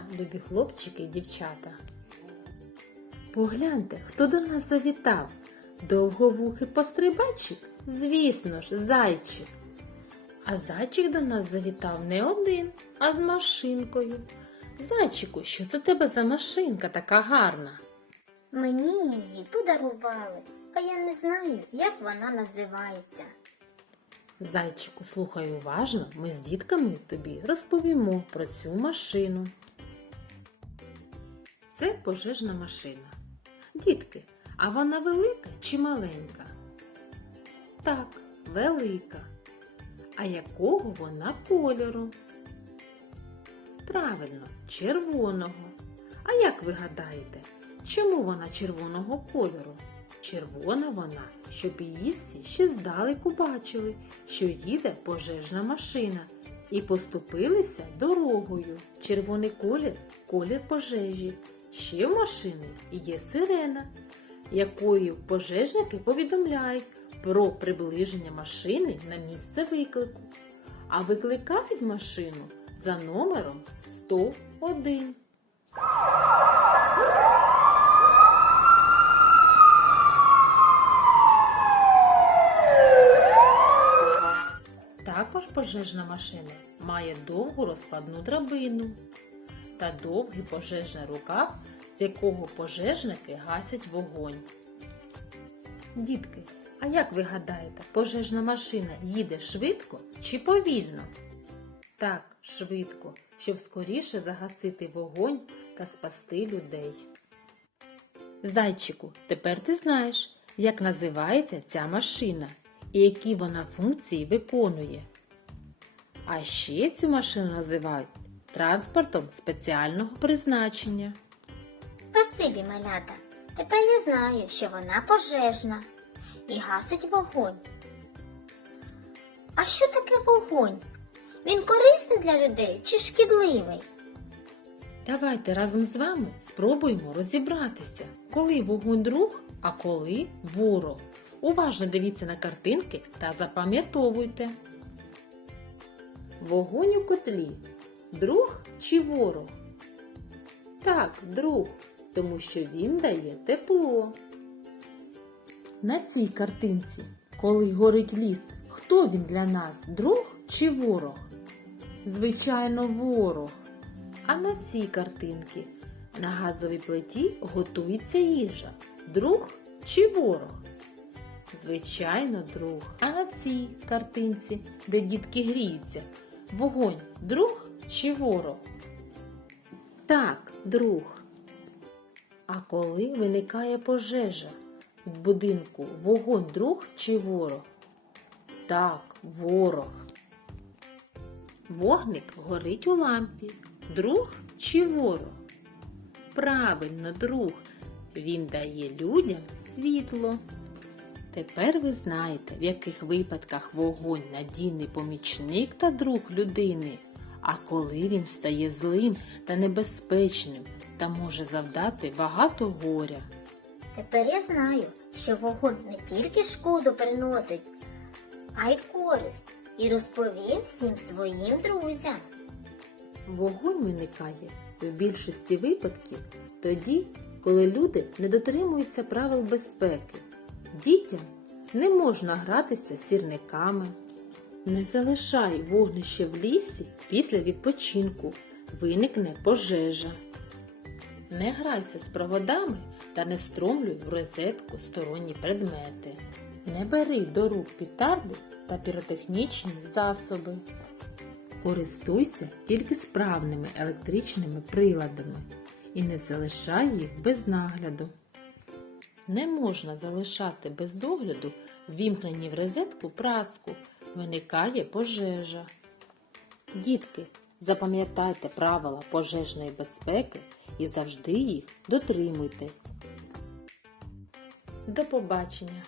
Дня, любі хлопчики і дівчата. Погляньте, хто до нас завітав. Довговухий пострибачик? Звісно ж, зайчик. А зайчик до нас завітав не один, а з машинкою. Зайчику, що це тебе за машинка така гарна? Мені її подарували, а я не знаю, як вона називається. Зайчику, слухай уважно, ми з дітками тобі розповімо про цю машину. Це пожежна машина. Дітки, а вона велика чи маленька? Так, велика. А якого вона кольору? Правильно, червоного. А як ви гадаєте, чому вона червоного кольору? Червона вона, щоб її всі ще здалеку бачили, що їде пожежна машина, і поступилися дорогою. Червоний колір колір пожежі. Ще в машини є сирена, якою пожежники повідомляють про приближення машини на місце виклику, а викликають машину за номером 101. Також пожежна машина має довгу розкладну драбину та довгий пожежний рукав, з якого пожежники гасять вогонь. Дітки, а як ви гадаєте, пожежна машина їде швидко чи повільно? Так, швидко, щоб скоріше загасити вогонь та спасти людей. Зайчику, тепер ти знаєш, як називається ця машина і які вона функції виконує. А ще цю машину називають транспортом спеціального призначення. Спасибі, малята. Тепер я знаю, що вона пожежна і гасить вогонь. А що таке вогонь? Він корисний для людей чи шкідливий? Давайте разом з вами спробуємо розібратися, коли вогонь друг, а коли ворог. Уважно дивіться на картинки та запам'ятовуйте. Вогонь у котлі. Друг чи ворог? Так, друг, тому що він дає тепло. На цій картинці, коли горить ліс, хто він для нас, друг чи ворог? Звичайно, ворог. А на цій картинці на газовій плиті готується їжа. Друг чи ворог? Звичайно, друг. А на цій картинці, де дітки гріються, вогонь друг чи ворог? Так, друг. А коли виникає пожежа в будинку, вогонь друг чи ворог? Так, ворог. Вогник горить у лампі. Друг чи ворог? Правильно, друг. Він дає людям світло. Тепер ви знаєте, в яких випадках вогонь надійний помічник та друг людини, а коли він стає злим та небезпечним та може завдати багато горя. Тепер я знаю, що вогонь не тільки шкоду приносить, а й користь. І розповім всім своїм друзям. Вогонь виникає в більшості випадків тоді, коли люди не дотримуються правил безпеки. Дітям не можна гратися з сірниками. Не залишай вогнище в лісі після відпочинку, виникне пожежа. Не грайся з проводами та не встромлюй в розетку сторонні предмети. Не бери до рук петарди та піротехнічні засоби. Користуйся тільки справними електричними приладами і не залишай їх без нагляду. Не можна залишати без догляду вімкнені в розетку праску, виникає пожежа. Дітки, запам'ятайте правила пожежної безпеки і завжди їх дотримуйтесь. До побачення!